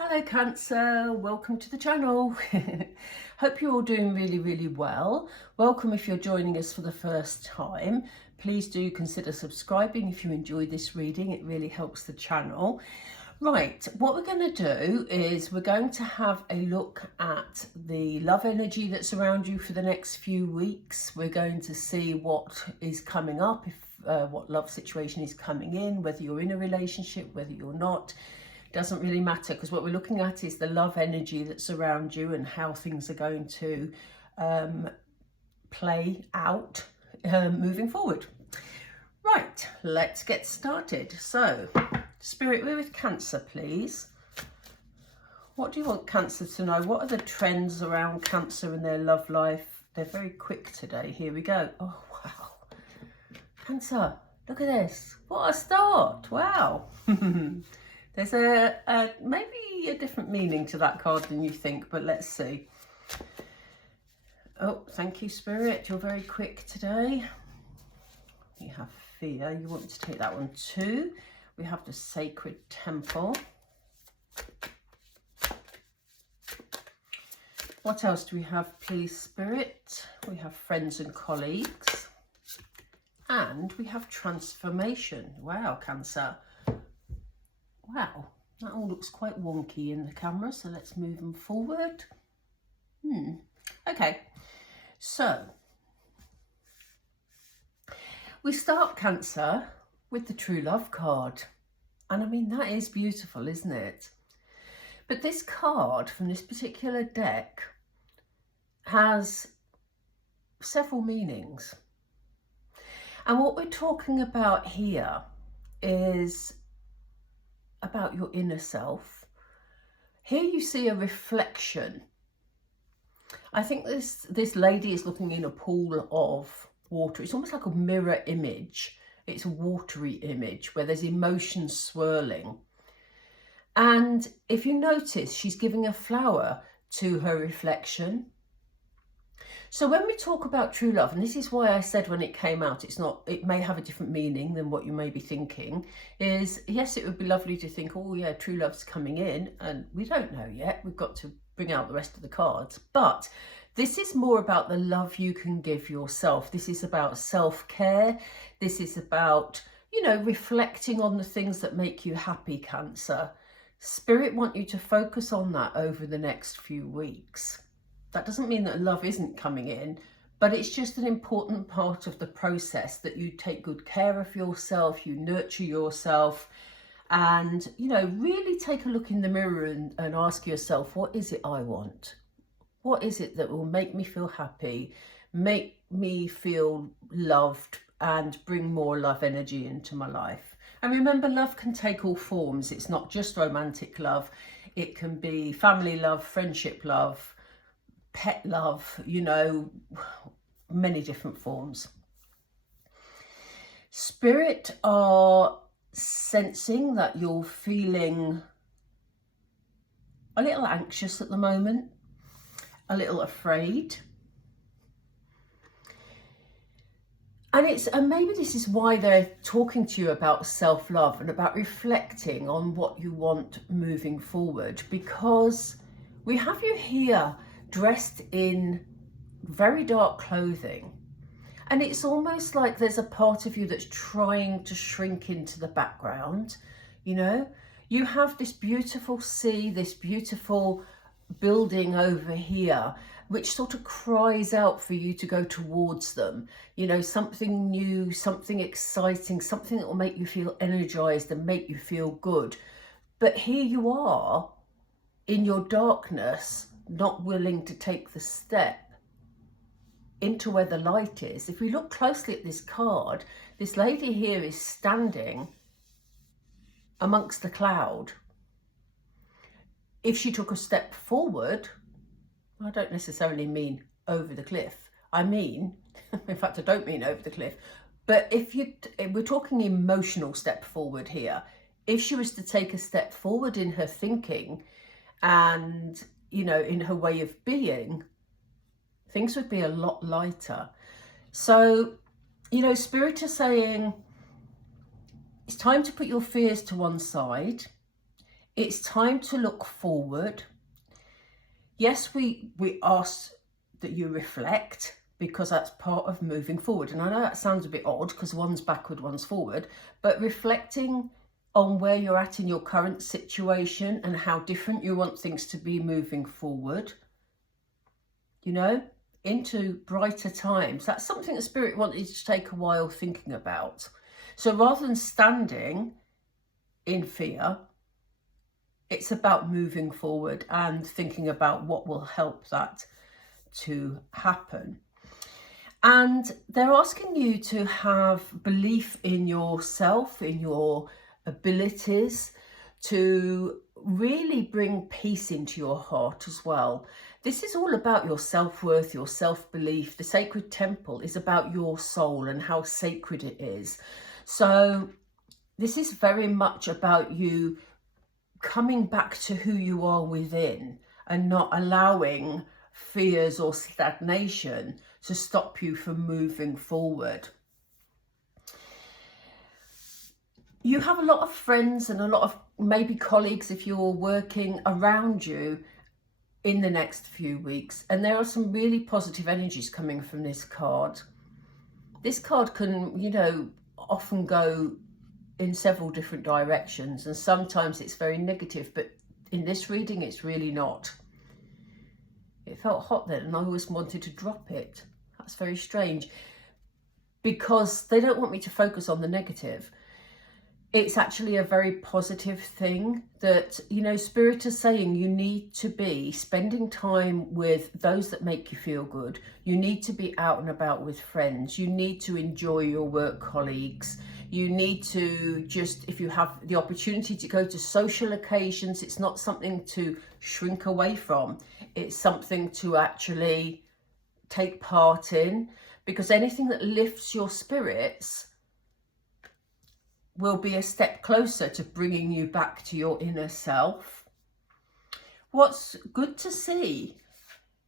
Hello Cancer, welcome to the channel. Hope you're all doing really well. Welcome if you're joining us for the first time. Please do consider subscribing if you enjoy this reading, it really helps the channel. Right, what we're going to do is we're going to have a look at the love energy that's around you for the next few weeks. We're going to see what is coming up, if what love situation is coming in, whether you're in a relationship, whether you're not. Doesn't really matter, because what we're looking at is the love energy that's around you and how things are going to play out moving forward. Right, let's get started. So, Spirit, we're with Cancer, please. What do you want Cancer to know? What are the trends around Cancer and their love life? They're very quick today. Here we go. Oh, wow. Cancer, look at this. What a start. Wow. There's maybe a different meaning to that card than you think, but let's see. Oh, thank you, Spirit. You're very quick today. We have Fear. You want to take that one too. We have the Sacred Temple. What else do we have, please, Spirit? We have Friends and Colleagues. And we have Transformation. Wow, Cancer. Wow, that all looks quite wonky in the camera, so let's move them forward. Okay, so we start, Cancer, with the True Love card. And I mean, that is beautiful, isn't it? But this card from this particular deck has several meanings. And what we're talking about here is about your inner self. Here you see a reflection. I think this lady is looking in a pool of water. It's almost like a mirror image. It's a watery image where there's emotions swirling. And if you notice, she's giving a flower to her reflection. So when we talk about true love, and this is why I said when it came out, it may have a different meaning than what you may be thinking, is yes, it would be lovely to think, oh yeah, true love's coming in, and we don't know yet. We've got to bring out the rest of the cards. But this is more about the love you can give yourself. This is about self-care. This is about, reflecting on the things that make you happy, Cancer. Spirit want you to focus on that over the next few weeks. That doesn't mean that love isn't coming in, but it's just an important part of the process that you take good care of yourself, you nurture yourself, and, really take a look in the mirror and ask yourself, what is it I want? What is it that will make me feel happy, make me feel loved, and bring more love energy into my life? And remember, love can take all forms. It's not just romantic love. It can be family love, friendship love, pet love, many different forms. Spirit are sensing that you're feeling a little anxious at the moment, a little afraid. And maybe this is why they're talking to you about self-love and about reflecting on what you want moving forward, because we have you here dressed in very dark clothing, and it's almost like there's a part of you that's trying to shrink into the background. You have this beautiful sea, this beautiful building over here, which sort of cries out for you to go towards them. Something new, something exciting, something that will make you feel energized and make you feel good. But here you are in your darkness, not willing to take the step into where the light is. If we look closely at this card, this lady here is standing amongst the cloud. If she took a step forward, I don't necessarily mean over the cliff. I mean, in fact, I don't mean over the cliff, but if we're talking emotional step forward here. If she was to take a step forward in her thinking and in her way of being, things would be a lot lighter. So, Spirit is saying it's time to put your fears to one side. It's time to look forward. Yes, we ask that you reflect, because that's part of moving forward. And I know that sounds a bit odd because one's backward, one's forward, but reflecting on where you're at in your current situation and how different you want things to be moving forward, you know, into brighter times. That's something that Spirit wanted you to take a while thinking about. So rather than standing in fear, it's about moving forward and thinking about what will help that to happen. And they're asking you to have belief in yourself, in your abilities, to really bring peace into your heart as well. This is all about your self-worth, your self-belief. The sacred temple is about your soul and how sacred it is. So this is very much about you coming back to who you are within and not allowing fears or stagnation to stop you from moving forward. You have a lot of friends and a lot of maybe colleagues, if you're working, around you in the next few weeks, and there are some really positive energies coming from this card. This card can, you know, often go in several different directions, and sometimes it's very negative, but in this reading it's really not. It felt hot then and I always wanted to drop it. That's very strange, because they don't want me to focus on the negative. It's actually a very positive thing that, you know, Spirit is saying you need to be spending time with those that make you feel good. You need to be out and about with friends. You need to enjoy your work colleagues. You need to just, if you have the opportunity to go to social occasions, it's not something to shrink away from. It's something to actually take part in, because anything that lifts your spirits will be a step closer to bringing you back to your inner self. What's good to see,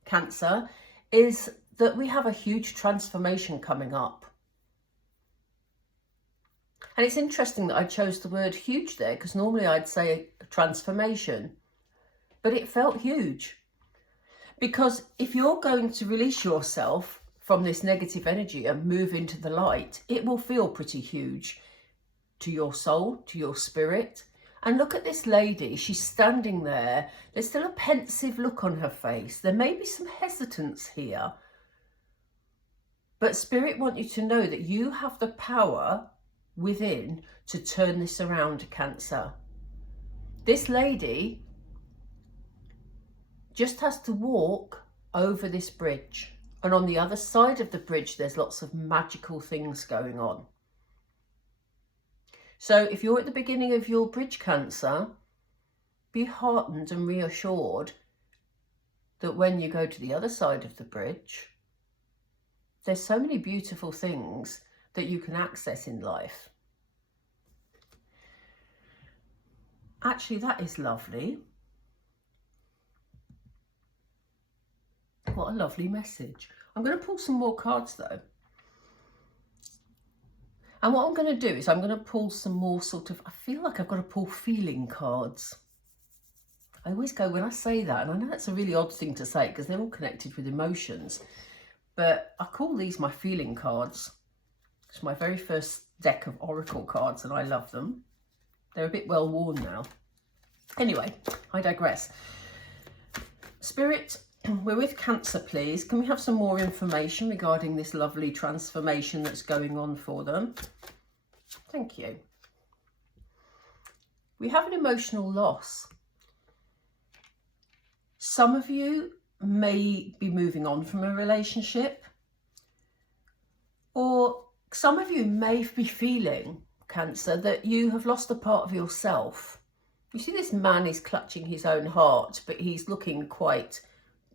Cancer, is that we have a huge transformation coming up. And it's interesting that I chose the word huge there, because normally I'd say transformation, but it felt huge. Because if you're going to release yourself from this negative energy and move into the light, it will feel pretty huge to your soul, to your spirit. And look at this lady, she's standing there. There's still a pensive look on her face. There may be some hesitance here. But Spirit want you to know that you have the power within to turn this around, Cancer. This lady just has to walk over this bridge. And on the other side of the bridge, there's lots of magical things going on. So if you're at the beginning of your bridge, Cancer, be heartened and reassured that when you go to the other side of the bridge, there's so many beautiful things that you can access in life. Actually, that is lovely. What a lovely message. I'm going to pull some more cards though. And what I'm going to do is I'm going to pull some more sort of, I feel like I've got to pull feeling cards. I always go, when I say that, and I know that's a really odd thing to say because they're all connected with emotions, but I call these my feeling cards. It's my very first deck of oracle cards and I love them. They're a bit well worn now. Anyway, I digress. Spirit, we're with Cancer, please. Can we have some more information regarding this lovely transformation that's going on for them? Thank you. We have an emotional loss. Some of you may be moving on from a relationship, or some of you may be feeling, Cancer, that you have lost a part of yourself. You see this man is clutching his own heart, but he's looking quite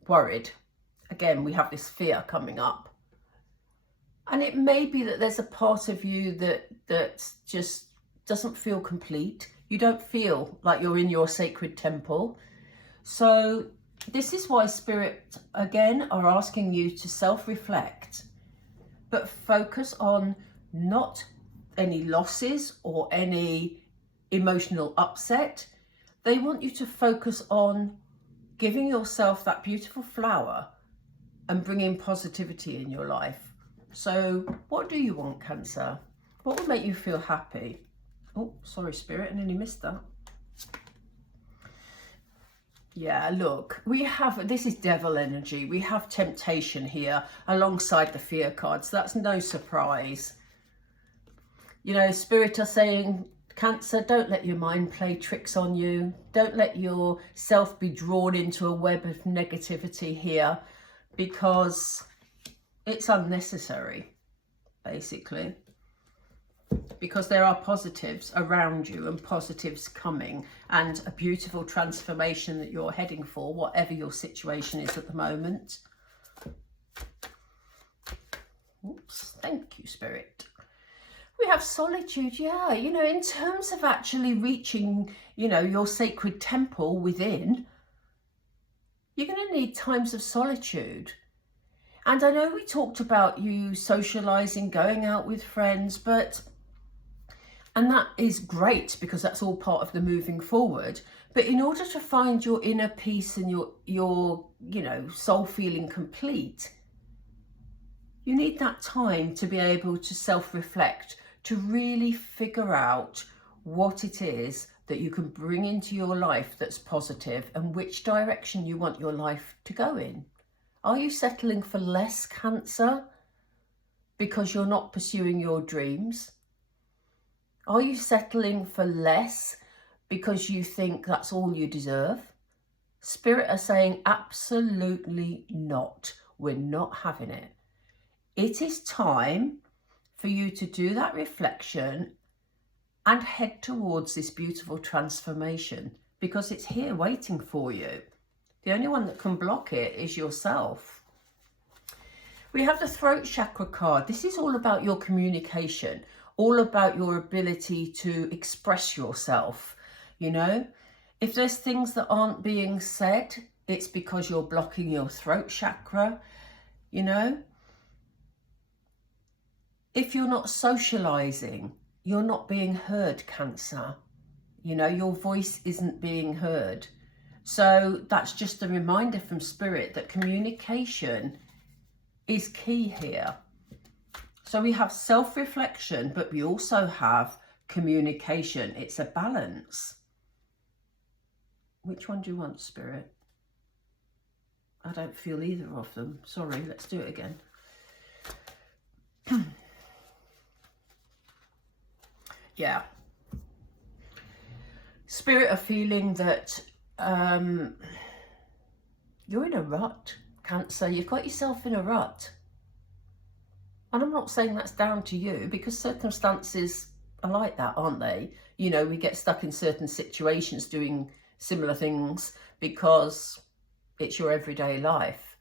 worried. Again, we have this fear coming up. And it may be that there's a part of you that just doesn't feel complete. You don't feel like you're in your sacred temple. So this is why Spirit, again, are asking you to self-reflect, but focus on not any losses or any emotional upset. They want you to focus on giving yourself that beautiful flower and bringing positivity in your life. So what do you want, Cancer? What will make you feel happy? Oh, sorry, Spirit, I nearly missed that. Yeah, look, we have, this is devil energy. We have temptation here alongside the fear cards. That's no surprise. You know, Spirit are saying, Cancer, don't let your mind play tricks on you. Don't let yourself be drawn into a web of negativity here, because it's unnecessary, basically. Because there are positives around you and positives coming, and a beautiful transformation that you're heading for, whatever your situation is at the moment. Oops, thank you, Spirit. We have solitude, yeah, you know, in terms of actually reaching, you know, your sacred temple within, you're going to need times of solitude. And I know we talked about you socialising, going out with friends, and that is great because that's all part of the moving forward. But in order to find your inner peace and your you know, soul feeling complete, you need that time to be able to self-reflect, to really figure out what it is that you can bring into your life that's positive and which direction you want your life to go in. Are you settling for less, Cancer, because you're not pursuing your dreams? Are you settling for less because you think that's all you deserve? Spirit are saying absolutely not. We're not having it. It is time for you to do that reflection and head towards this beautiful transformation, because it's here waiting for you. The only one that can block it is yourself. We have the throat chakra card. This is all about your communication, all about your ability to express yourself. You know, if there's things that aren't being said, it's because you're blocking your throat chakra, you know. If you're not socializing, you're not being heard, Cancer. You know, your voice isn't being heard. So that's just a reminder from Spirit that communication is key here. So we have self-reflection, but we also have communication. It's a balance. Which one do you want, Spirit? I don't feel either of them. Sorry, let's do it again. Yeah. Spirit are feeling that you're in a rut, Cancer. You've got yourself in a rut. And I'm not saying that's down to you, because circumstances are like that, aren't they? You know, we get stuck in certain situations doing similar things because it's your everyday life.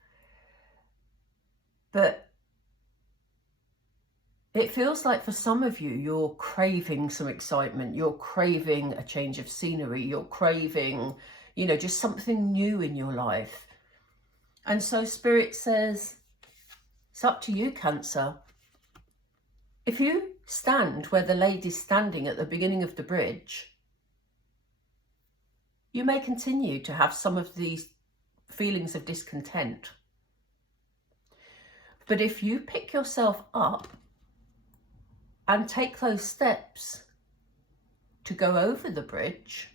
But it feels like for some of you, you're craving some excitement. You're craving a change of scenery. You're craving, you know, just something new in your life. And so Spirit says, it's up to you, Cancer. If you stand where the lady's standing at the beginning of the bridge, you may continue to have some of these feelings of discontent. But if you pick yourself up and take those steps to go over the bridge,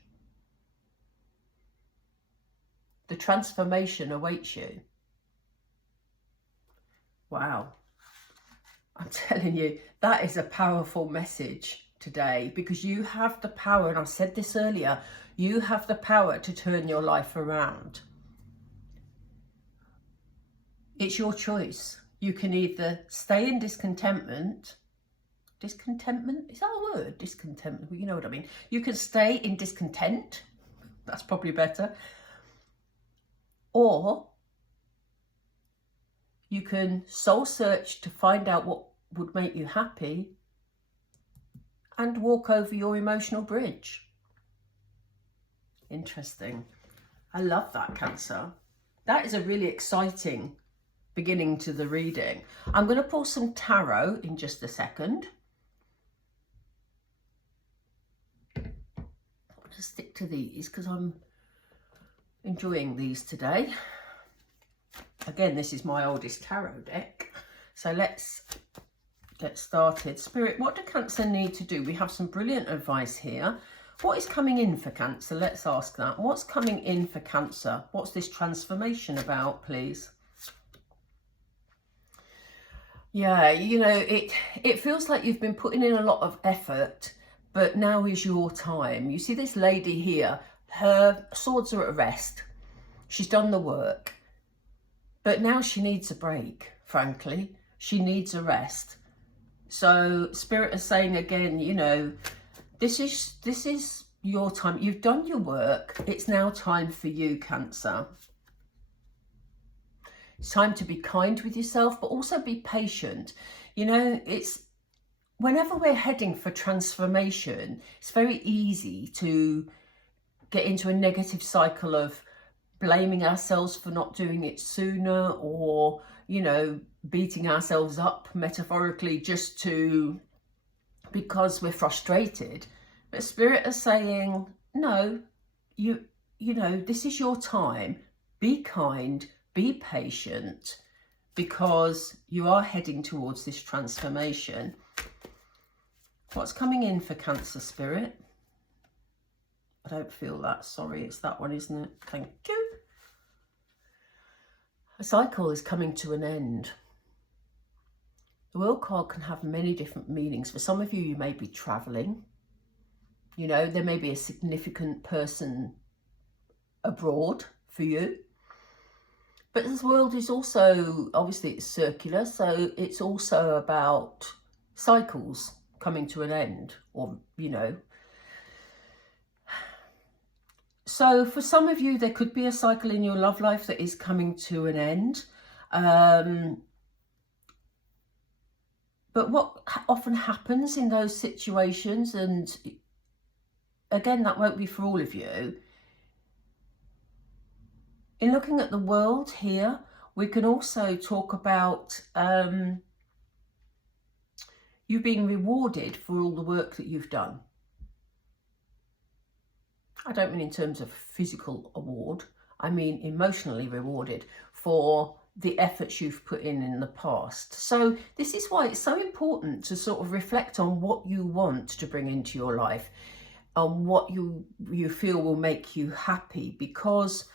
the transformation awaits you. Wow. I'm telling you, that is a powerful message today, because you have the power, and I said this earlier, you have the power to turn your life around. It's your choice. You can either stay in discontentment. Discontentment? Is that a word? Discontentment. You know what I mean. You can stay in discontent. That's probably better. Or you can soul search to find out what would make you happy and walk over your emotional bridge. Interesting. I love that, Cancer. That is a really exciting beginning to the reading. I'm going to pull some tarot in just a second. to stick to these because I'm enjoying these today. Again, this is my oldest tarot deck. So let's get started. Spirit, what do Cancer need to do? We have some brilliant advice here. What is coming in for Cancer? Let's ask that. What's coming in for Cancer? What's this transformation about, please? Yeah, you know, it feels like you've been putting in a lot of effort, but now is your time. You see this lady here, her swords are at rest. She's done the work, but now she needs a break, frankly. She needs a rest. So Spirit is saying again, you know, this is your time. You've done your work. It's now time for you, Cancer. It's time to be kind with yourself, but also be patient. You know, it's whenever we're heading for transformation, it's very easy to get into a negative cycle of blaming ourselves for not doing it sooner, or, you know, beating ourselves up metaphorically just because we're frustrated. But Spirit is saying, no, you know, this is your time. Be kind, be patient, because you are heading towards this transformation. What's coming in for Cancer, Spirit? I don't feel that. Sorry, it's that one, isn't it? Thank you. A cycle is coming to an end. The World card can have many different meanings. For some of you, you may be travelling. You know, there may be a significant person abroad for you. But this world is also, obviously it's circular, so it's also about cycles coming to an end, or, you know. So for some of you, there could be a cycle in your love life that is coming to an end. But what often happens in those situations, and again, that won't be for all of you, in looking at the world here, we can also talk about you being rewarded for all the work that you've done. I don't mean in terms of physical award. I mean emotionally rewarded for the efforts you've put in the past. So this is why it's so important to sort of reflect on what you want to bring into your life, on what you feel will make you happy, because,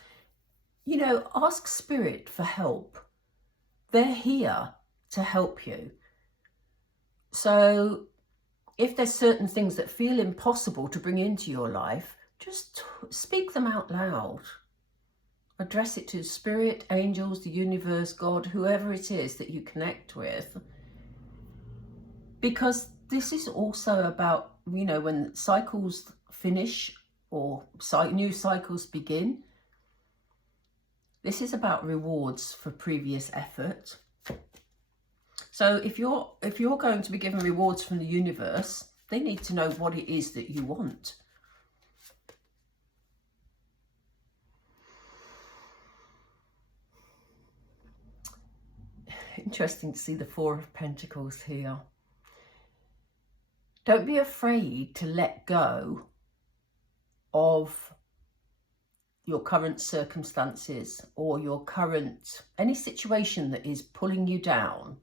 you know, ask Spirit for help. They're here to help you. So if there's certain things that feel impossible to bring into your life, just speak them out loud. Address it to Spirit, angels, the universe, God, whoever it is that you connect with. Because this is also about, you know, when cycles finish or new cycles begin, this is about rewards for previous effort. So if you're going to be given rewards from the universe, they need to know what it is that you want. Interesting to see the Four of Pentacles here. Don't be afraid to let go of your current circumstances or your current, any situation that is pulling you down.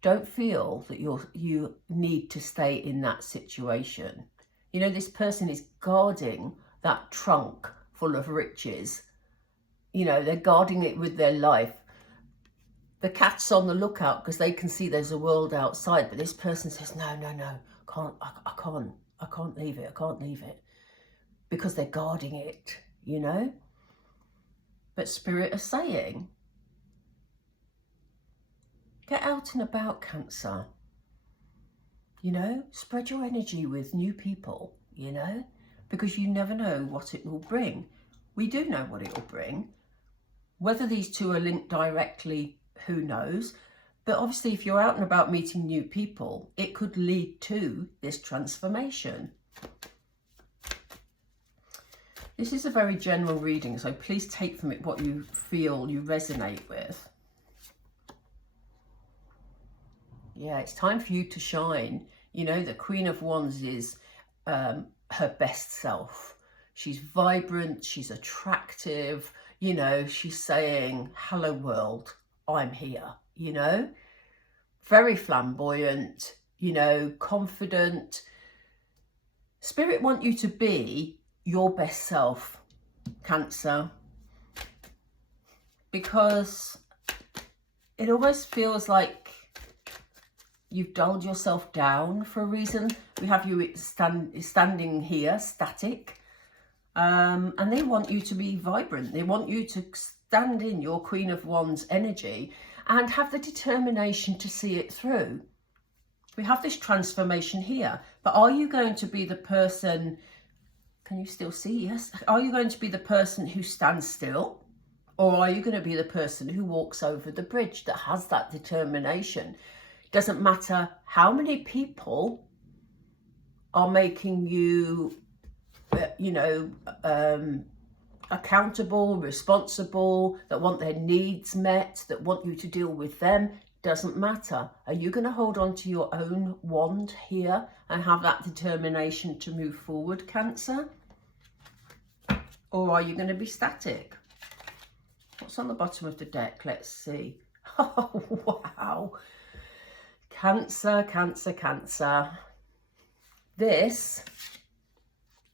Don't feel that you need to stay in that situation. You know, this person is guarding that trunk full of riches. You know, they're guarding it with their life. The cat's on the lookout because they can see there's a world outside, but this person says, no, I can't leave it, because they're guarding it, you know. But Spirit is saying, get out and about, Cancer. You know, spread your energy with new people, you know, because you never know what it will bring. We do know what it will bring. Whether these two are linked directly, who knows? But obviously, if you're out and about meeting new people, it could lead to this transformation. This is a very general reading, so please take from it what you feel you resonate with. Yeah, it's time for you to shine. You know, the Queen of Wands is her best self. She's vibrant, she's attractive, you know, she's saying, hello world, I'm here, you know, very flamboyant, you know, confident. Spirit want you to be your best self, Cancer, because it almost feels like you've dulled yourself down for a reason. We have you standing here, static, and they want you to be vibrant. They want you to stand in your Queen of Wands energy and have the determination to see it through. We have this transformation here, but are you going to be the person, can you still see? Yes. Are you going to be the person who stands still? Or are you going to be the person who walks over the bridge, that has that determination? Doesn't matter how many people are making you, you know, accountable, responsible, that want their needs met, that want you to deal with them. Doesn't matter. Are you going to hold on to your own wand here and have that determination to move forward, Cancer? Or are you going to be static? What's on the bottom of the deck? Let's see. Oh, wow. Cancer, Cancer, Cancer. This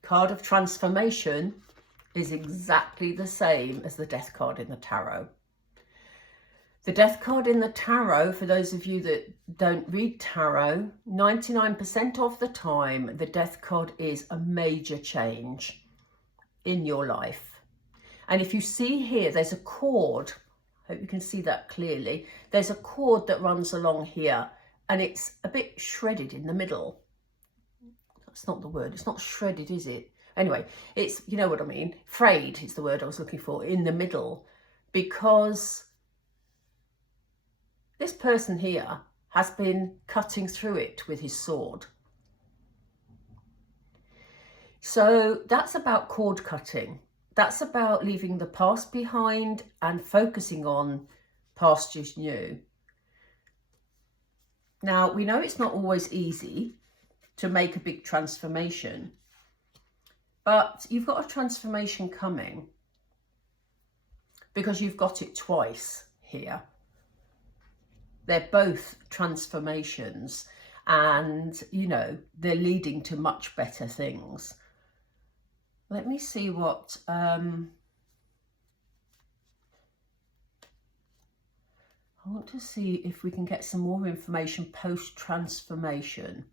card of transformation is exactly the same as the Death card in the tarot. The Death card in the tarot, for those of you that don't read tarot, 99% of the time, the Death card is a major change in your life. And if you see here, there's a cord. I hope you can see that clearly. There's a cord that runs along here, and it's a bit shredded in the middle. That's not the word. It's not shredded, is it? Anyway, it's, you know what I mean. Frayed is the word I was looking for, in the middle, because this person here has been cutting through it with his sword. So that's about cord cutting. That's about leaving the past behind and focusing on pastures new. Now, we know it's not always easy to make a big transformation, but you've got a transformation coming because you've got it twice here. They're both transformations, and, you know, they're leading to much better things. Let me see what, I want to see if we can get some more information post-transformation.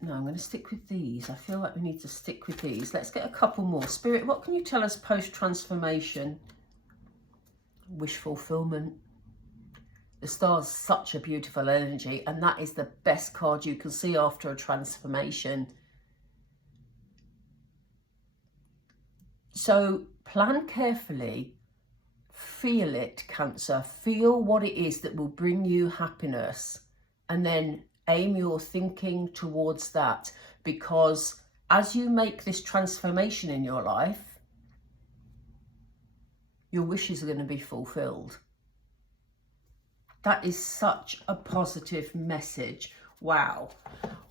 No, I'm going to stick with these. I feel like we need to stick with these. Let's get a couple more. Spirit, what can you tell us post-transformation? Wish fulfillment. The star's such a beautiful energy, and that is the best card you can see after a transformation. So plan carefully, feel it, Cancer, feel what it is that will bring you happiness, and then aim your thinking towards that, because as you make this transformation in your life, your wishes are going to be fulfilled. That is such a positive message. Wow.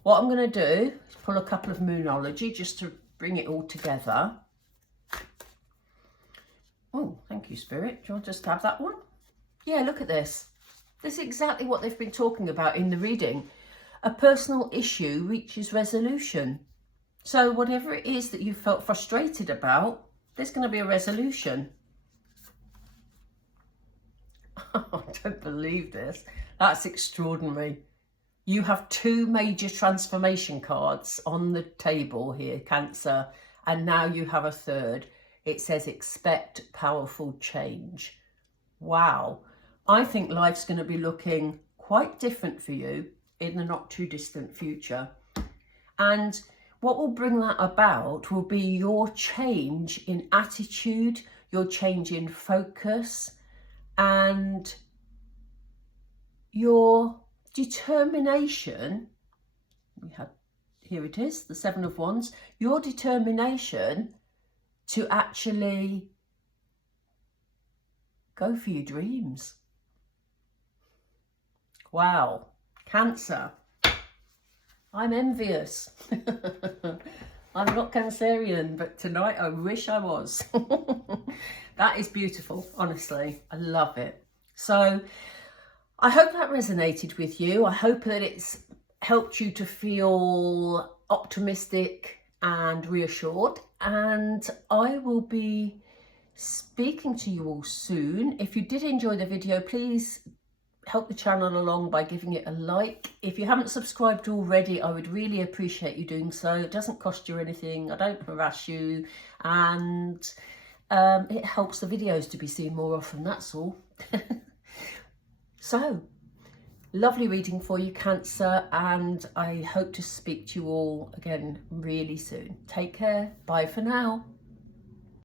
What I'm going to do is pull a couple of Moonology just to bring it all together. Oh, thank you, Spirit. Do you want to just have that one? Yeah, look at this. This is exactly what they've been talking about in the reading. A personal issue reaches resolution. So whatever it is that you felt frustrated about, there's going to be a resolution. I don't believe this. That's extraordinary. You have two major transformation cards on the table here, Cancer, and now you have a third. It says expect powerful change. Wow. I think life's going to be looking quite different for you in the not too distant future. And what will bring that about will be your change in attitude, your change in focus, and your determination. Here it is, the Seven of Wands, your determination to actually go for your dreams. Wow, Cancer. I'm envious. I'm not Cancerian, but tonight I wish I was. That is beautiful, honestly. I love it. So I hope that resonated with you. I hope that it's helped you to feel optimistic and reassured. And I will be speaking to you all soon. If you did enjoy the video, please help the channel along by giving it a like. If you haven't subscribed already, I would really appreciate you doing so. It doesn't cost you anything. I don't harass you, and it helps the videos to be seen more often, that's all. So, lovely reading for you, Cancer, and I hope to speak to you all again really soon. Take care. Bye for now.